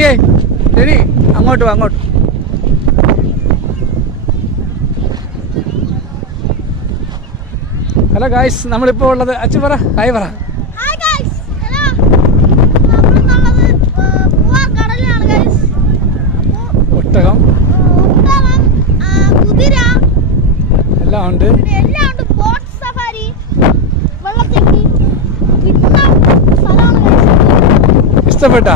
ടെനിയേ Tenny അങ്ങോട്ട് വാ അങ്ങോട്ട്. ഹലോ ഗായ്സ്, നമ്മളിപ്പോൾ ഉള്ളത് അച്ചു പറ ഹായ് പറ. ഒട്ടകം എല്ലാം ഉണ്ട്. ഇഷ്ടപ്പെട്ടാ?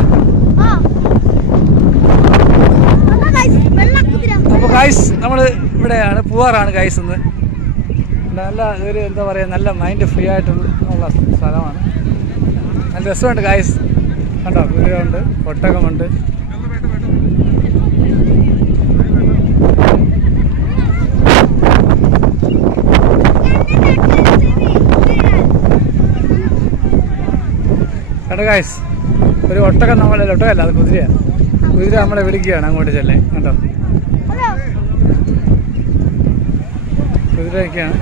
അപ്പോൾ ഗായ്സ് നമ്മൾ ഇവിടെയാണ് പൂവാറാണ് ഗായ്സ്. ഇന്ന് നല്ല ഒരു എന്താ പറയുക, നല്ല മൈൻഡ് ഫ്രീ ആയിട്ടുള്ള സ്ഥലമാണ്. നല്ല രസമുണ്ട് ഗായ്സ്. കണ്ടോ, കുതിരയുണ്ട്, ഒട്ടകമുണ്ട്. കണ്ടോ ഗായ്സ്, ഒരു ഒട്ടകം ഒട്ടകമല്ല, അത് കുതിരയാണ്. കുതിര നമ്മളെ വിളിക്കുകയാണ് അങ്ങോട്ട് ചെല്ലേ. കണ്ടോ, കുതിരയൊക്കെയാണ്.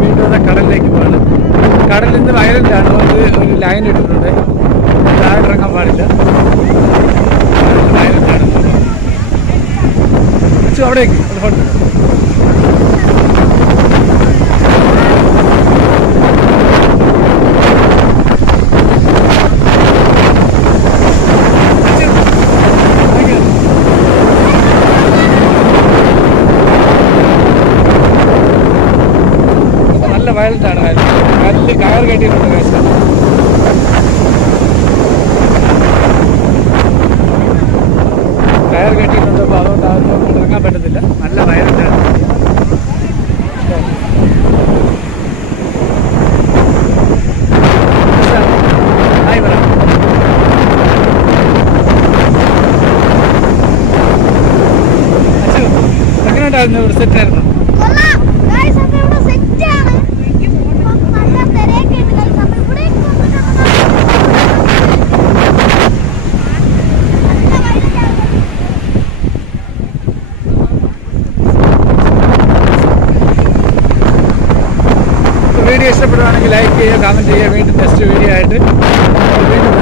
വീണ്ടും കടലിലേക്ക് പോവാണ്. കടലിൽ നിന്ന് വയലിലാണ്. ഒരു ലൈൻ ഇട്ടിട്ടുണ്ട്, താഴെ ഇറങ്ങാൻ പാടില്ല. വയലിലാണ് അവിടേക്ക് അതുകൊണ്ട് നല്ല വയലറ്റാണ്. കല്ല് കയർ കെട്ടിയിട്ടുണ്ട് കഴിച്ചാൽ. കയർ കെട്ടിയിട്ടുണ്ട്. അപ്പോൾ അതുകൊണ്ട് അതൊന്നും ഇറങ്ങാൻ പറ്റത്തില്ല. നല്ല വയലറ്റാണ്. ഹായ് പറ. അച്ഛൻ എങ്ങനെയുണ്ടായിരുന്നു? ഇവിടെ സെറ്റായിരുന്നു? വീഡിയോ ഇഷ്ടപ്പെടുവാണെങ്കിൽ ലൈക്ക് ചെയ്യുക, കമൻറ്റ് ചെയ്യുക. വീണ്ടും നെക്സ്റ്റ് വീഡിയോ ആയിട്ട് വീണ്ടും